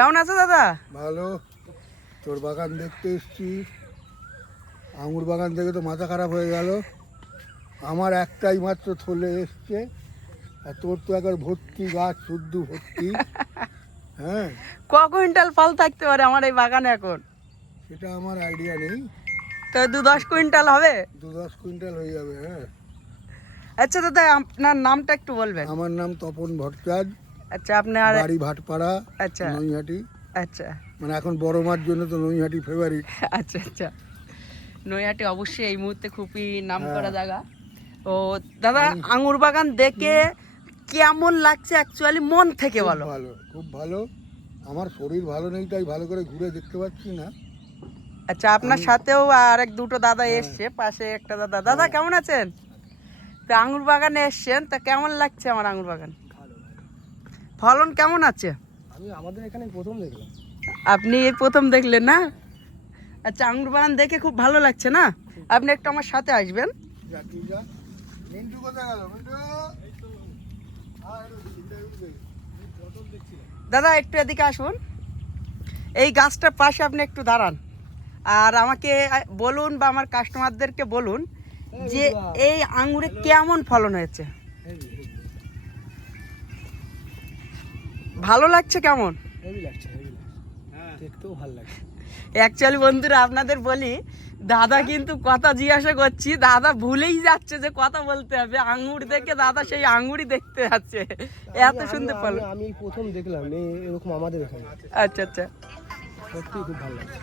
কেমন আছো দাদা? ভালো। তোর বাগান দেখতে এসছি, আঙুর বাগান দেখে তো মাথা খারাপ হয়ে গেল। আমার একটাই মাত্র থলে এসছে, আর তোর তো একবার ভর্তি গাছ, শুদ্ধ ভর্তি। হ্যাঁ, ক কুইন্টাল ফল থাকতে পারে আমার এই বাগানে এখন? সেটা আমার আইডিয়া নেই। তো 2-10 কুইন্টাল হবে। 2-10 কুইন্টাল হয়ে যাবে। হ্যাঁ। আচ্ছা দাদা, আপনার নামটা একটু বলবেন? আমার নাম তপন ভট্টাচার্য, আচ্ছা, আপনার? বাড়ি ভাটপাড়া, আচ্ছা নৈহাটি। আচ্ছা মানে এখন বড় মার জন্য তো নৈহাটি ফেভারিট। আচ্ছা আচ্ছা, নৈহাটি অবশ্যই এই মুহূর্তে খুবই নাম করা হ্যাঁ। জায়গা। তো দাদা, আঙুর বাগান দেখে কেমন লাগছে অ্যাকচুয়ালি মন থেকে বলো? ভালো, খুব ভালো। আমার শরীর ভালো নেই, তাই ভালো করে ঘুরে দেখতে পাচ্ছি না। আচ্ছা, আপনার সাথেও আরেক দুটো দাদা এসছে, পাশে একটা দাদা। দাদা কেমন আছেন? তো আঙুর বাগানে এসছেন, তা কেমন লাগছে আমার আঙুর বাগান? ফলন কেমন আছে? আমি আমাদের এখানে প্রথম দেখলাম। আপনি এই প্রথম দেখলেন না? আচ্ছা, আঙুর বাগান দেখে খুব ভালো লাগছে না? আপনি একটু আমার সাথে আসবেন। যা, তুই যা। মিন্টু কোথায় গেল? মিন্টু, দাদা একটু এদিকে আসুন, এই গাছটার পাশে আপনি একটু দাঁড়ান, আর আমাকে বলুন বা আমার কাস্টমারদেরকে বলুন যে এই আঙুরে কেমন ফলন হয়েছে। ভালো লাগছে? কেমন হেভি লাগছে, হেভি লাগছে। দেখতেও ভালো লাগছে। অ্যাকচুয়ালি বন্ধুরা আপনাদের বলি, দাদা কিন্তু কথা জিজ্ঞাসা করছি, দাদা ভুলেই যাচ্ছে যে কথা বলতে হবে। আঙুর দেখে দাদা সেই আঙুরই দেখতে যাচ্ছে, এত শুনতে পারলো। আমি প্রথম দেখলাম এরকম আমাদের এখানে। আচ্ছা আচ্ছা, সত্যি খুব ভালো লাগছে।